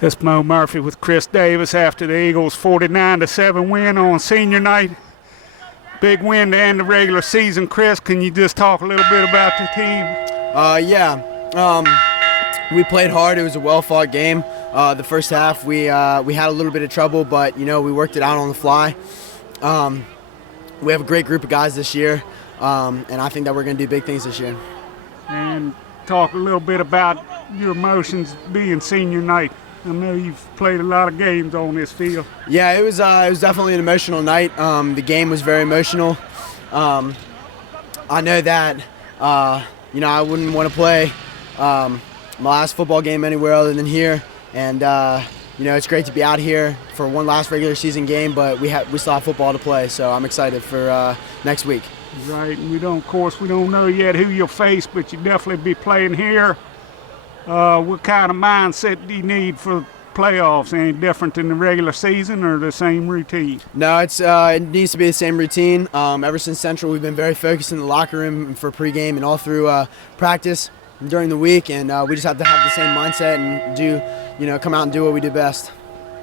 It's Moe Murphy with Chris Davis after the Eagles' 49-7 win on senior night. Big win to end the regular season. Chris, can you just talk a little bit about the team? We played hard. It was a well-fought game. The first half, we had a little bit of trouble, but we worked it out on the fly. We have a great group of guys this year, and I think that we're going to do big things this year. And talk a little bit about your emotions being senior night. I know you've played a lot of games on this field. Yeah, it was definitely an emotional night. The game was very emotional. I know that I wouldn't want to play my last football game anywhere other than here, and it's great to be out here for one last regular season game. But we still have football to play, so I'm excited for next week. Right, and we don't know yet who you'll face, but you'll definitely be playing here. What kind of mindset do you need for playoffs? Any different than the regular season or the same routine? No, it needs to be the same routine. Ever since Central, we've been very focused in the locker room for pregame and all through practice during the week, and we just have to have the same mindset and come out and do what we do best.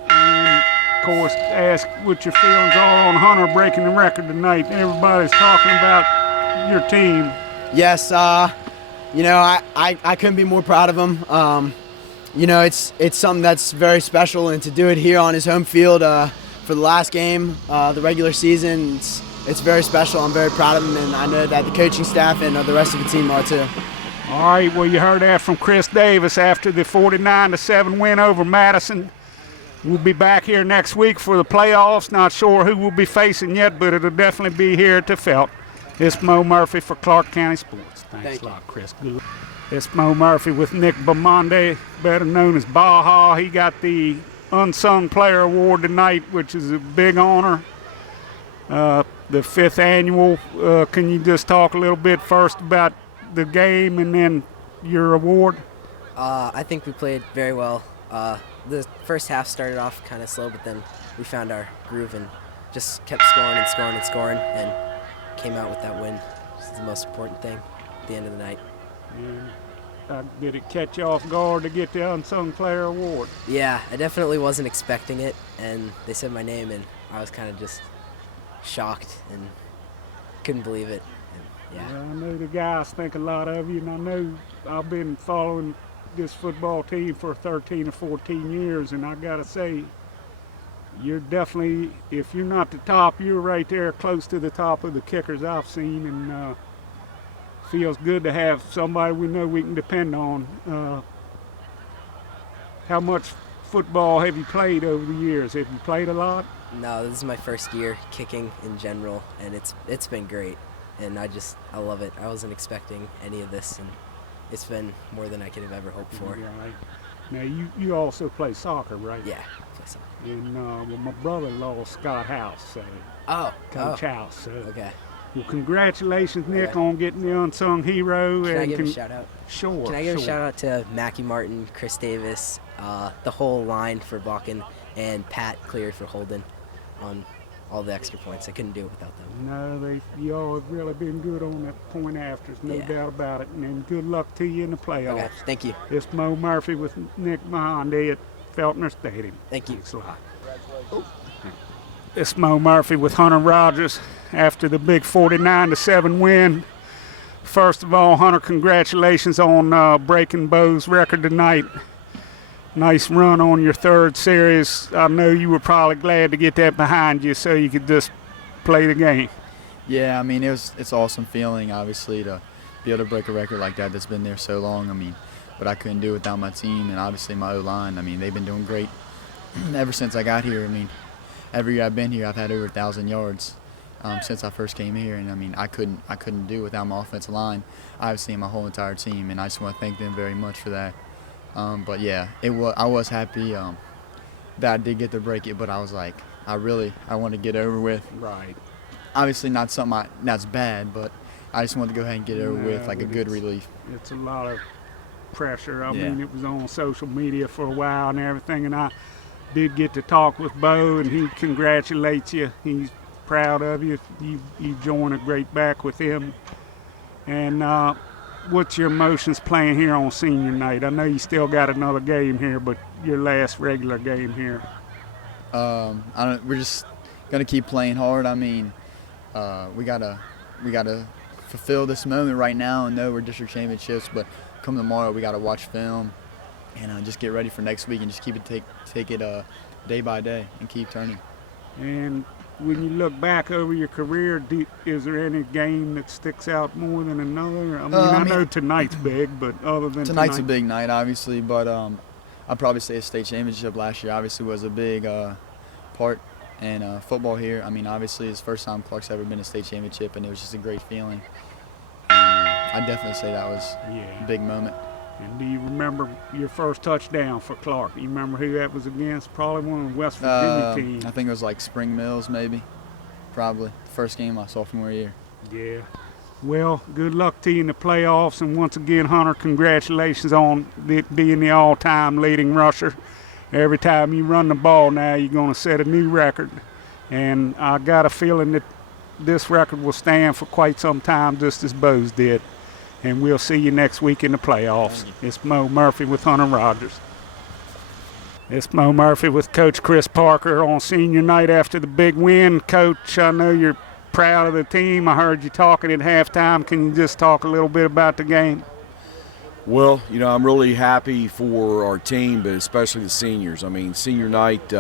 And of course, ask what your feelings are on Hunter breaking the record tonight. Everybody's talking about your team. Yes, I couldn't be more proud of him. It's something that's very special, and to do it here on his home field for the last game, the regular season, it's very special. I'm very proud of him, and I know that the coaching staff and the rest of the team are too. All right, well, you heard that from Chris Davis after the 49-7 win over Madison. We'll be back here next week for the playoffs. Not sure who we'll be facing yet, but it'll definitely be here at the Felt. It's Moe Murphy for Clarke County Sports. Thanks a lot, Chris. Good. It's Moe Murphy with Nick Bahamonde, better known as Baja. He got the Unsung Player Award tonight, which is a big honor. The fifth annual. Can you just talk a little bit first about the game and then your award? I think we played very well. The first half started off kind of slow, but then we found our groove and just kept scoring and scoring and scoring and came out with that win. It's the most important thing at the end of the night. Did it catch you off guard to get the Unsung Player Award? Yeah, I definitely wasn't expecting it, and they said my name, and I was kind of just shocked and couldn't believe it. And, yeah. Well, I know the guys think a lot of you, and I know I've been following this football team for 13 or 14 years, and I got to say, you're definitely, if you're not the top, you're right there close to the top of the kickers I've seen, and feels good to have somebody we know we can depend on. How much football have you played over the years? Have you played a lot? No, this is my first year kicking in general, and it's been great, and I love it. I wasn't expecting any of this, and it's been more than I could have ever hoped for. Right. Now you also play soccer, right? Yeah, I play soccer. And my brother-in-law is Scott House, so Coach House. So. Okay. Well, congratulations, Nick, on getting the Unsung Hero. Can I give a shout out? Sure. Can I give a shout out to Mackie Martin, Chris Davis, the whole line for blocking, and Pat Cleary for holding on all the extra points. I couldn't do it without them. No, y'all have really been good on that point afters, no doubt about it. And then good luck to you in the playoffs. Okay, thank you. It's Moe Murphy with Nick Bahamonde at Feltner Stadium. Thank you. Thanks a lot. It's Moe Murphy with Hunter Rogers after the big 49-7 win. First of all, Hunter, congratulations on breaking Bo's record tonight. Nice run on your third series. I know you were probably glad to get that behind you so you could just play the game. Yeah, I mean, it's an awesome feeling, obviously, to be able to break a record like that that's been there so long. I mean, but I couldn't do it without my team and obviously my O-line. I mean, they've been doing great ever since I got here. I mean, every year I've been here, I've had over 1,000 yards since I first came here, and I mean, I couldn't do it without my offensive line, obviously, and my whole entire team, and I just want to thank them very much for that. But yeah, I was happy that I did get to break it, but I was like, I want to get over with. Right. Obviously not something that's bad, but I just wanted to go ahead and get it over with, like a good relief. It's a lot of pressure. I mean, it was on social media for a while and everything, and I did get to talk with Bo, and he congratulates you. He's proud of you. You joined a great back with him. And what's your emotions playing here on senior night? I know you still got another game here, but your last regular game here. We're just gonna keep playing hard. I mean, we gotta fulfill this moment right now and know we're district championships. But come tomorrow, we gotta watch film and just get ready for next week and just keep it take it day by day and keep turning. And when you look back over your career, is there any game that sticks out more than another? I know tonight's big, but other than tonight's a big night, obviously. But I'd probably say a state championship last year obviously was a big part in football here. I mean, obviously it's the first time Clarke's ever been a state championship, and it was just a great feeling. I'd definitely say that was a big moment. And do you remember your first touchdown for Clarke? You remember who that was against? Probably one of the West Virginia teams. I think it was like Spring Mills, maybe. Probably the first game my sophomore year. Yeah. Well, good luck to you in the playoffs. And once again, Hunter, congratulations on being the all-time leading rusher. Every time you run the ball now, you're going to set a new record. And I got a feeling that this record will stand for quite some time, just as Bo's did. And we'll see you next week in the playoffs. It's Moe Murphy with Hunter Rogers. It's Moe Murphy with Coach Chris Parker on senior night after the big win. Coach, I know you're proud of the team. I heard you talking at halftime. Can you just talk a little bit about the game? Well, I'm really happy for our team, but especially the seniors. I mean, senior night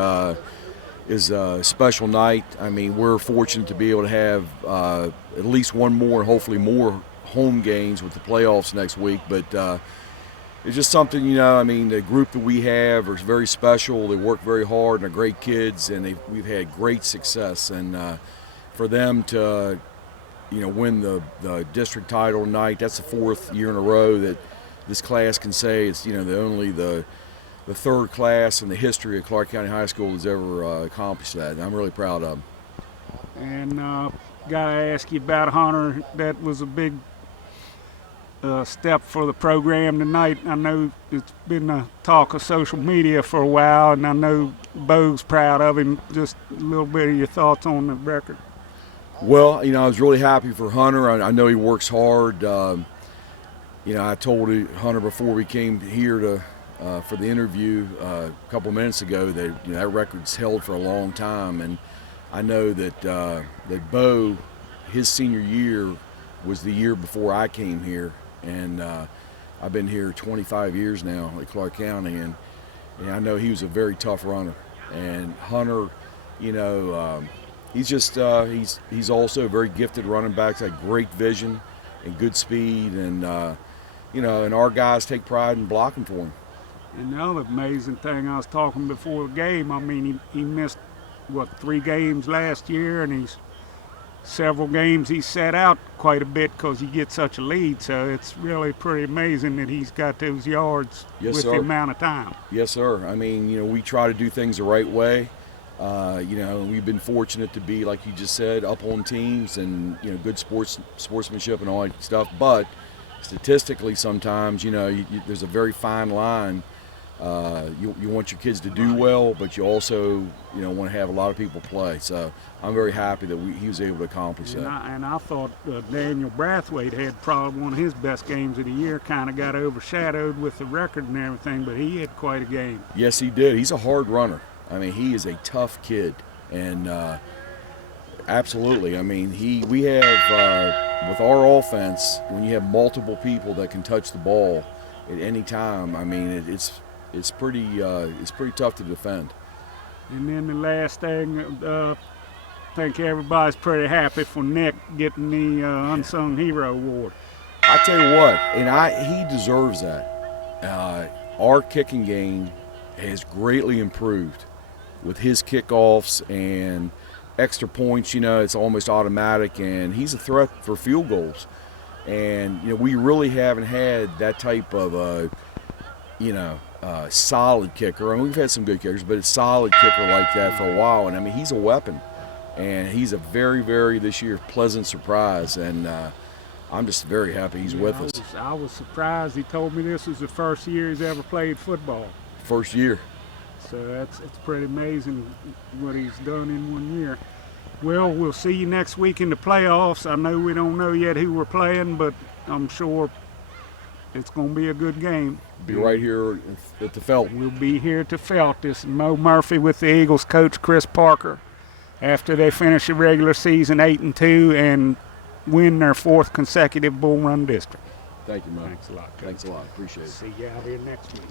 is a special night. I mean, we're fortunate to be able to have at least one more, and hopefully more, home games with the playoffs next week. But it's just something, I mean, the group that we have is very special. They work very hard and are great kids, and we've had great success. And for them to, win the district title tonight, that's the fourth year in a row that this class can say it's, the third class in the history of Clarke County High School has ever accomplished that. And I'm really proud of them. And got to ask you about Hunter. That was a big step for the program tonight. I know it's been the talk of social media for a while, and I know Bo's proud of him. Just a little bit of your thoughts on the record. Well, I was really happy for Hunter. I know he works hard. I told Hunter before we came here for the interview a couple minutes ago that that record's held for a long time, and I know that Bo, his senior year was the year before I came here, and I've been here 25 years now at Clarke County, and I know he was a very tough runner. And Hunter, he's just he's also a very gifted running back. He's got great vision and good speed, and and our guys take pride in blocking for him. And the other amazing thing, I was talking before the game, I mean, he missed 3 games last year, and he's several games he sat out quite a bit because he gets such a lead. So it's really pretty amazing that he's got those yards with the amount of time. Yes, sir. I mean, we try to do things the right way. We've been fortunate to be, like you just said, up on teams and good sportsmanship and all that stuff. But statistically, sometimes there's a very fine line. You want your kids to do well, but you also want to have a lot of people play. So I'm very happy that he was able to accomplish that. I thought Daniel Brathwaite had probably one of his best games of the year. Kind of got overshadowed with the record and everything, but he had quite a game. Yes, he did. He's a hard runner. I mean, he is a tough kid, and absolutely. I mean, we have with our offense, when you have multiple people that can touch the ball at any time, I mean, it's pretty tough to defend. And then the last thing, I think everybody's pretty happy for Nick getting the Unsung Hero Award. I tell you what, and he deserves that. Our kicking game has greatly improved with his kickoffs and extra points. It's almost automatic, and he's a threat for field goals. And we really haven't had that type of solid kicker. I mean, we've had some good kickers, but a solid kicker like that for a while. And I mean, he's a weapon, and he's a very, very this year pleasant surprise. And I'm just very happy he's with us. I was surprised. He told me this was the first year he's ever played football. First year. So it's pretty amazing what he's done in 1 year. Well, we'll see you next week in the playoffs. I know we don't know yet who we're playing, but I'm sure It's going to be a good game. Be right here at the Felt. We'll be here to Felt. This is Moe Murphy with the Eagles coach Chris Parker. After they finish the regular season 8-2 and win their 4th consecutive Bull Run district. Thank you, Mo. Thanks a lot, Coach. Thanks a lot. Appreciate it. See you out here next week.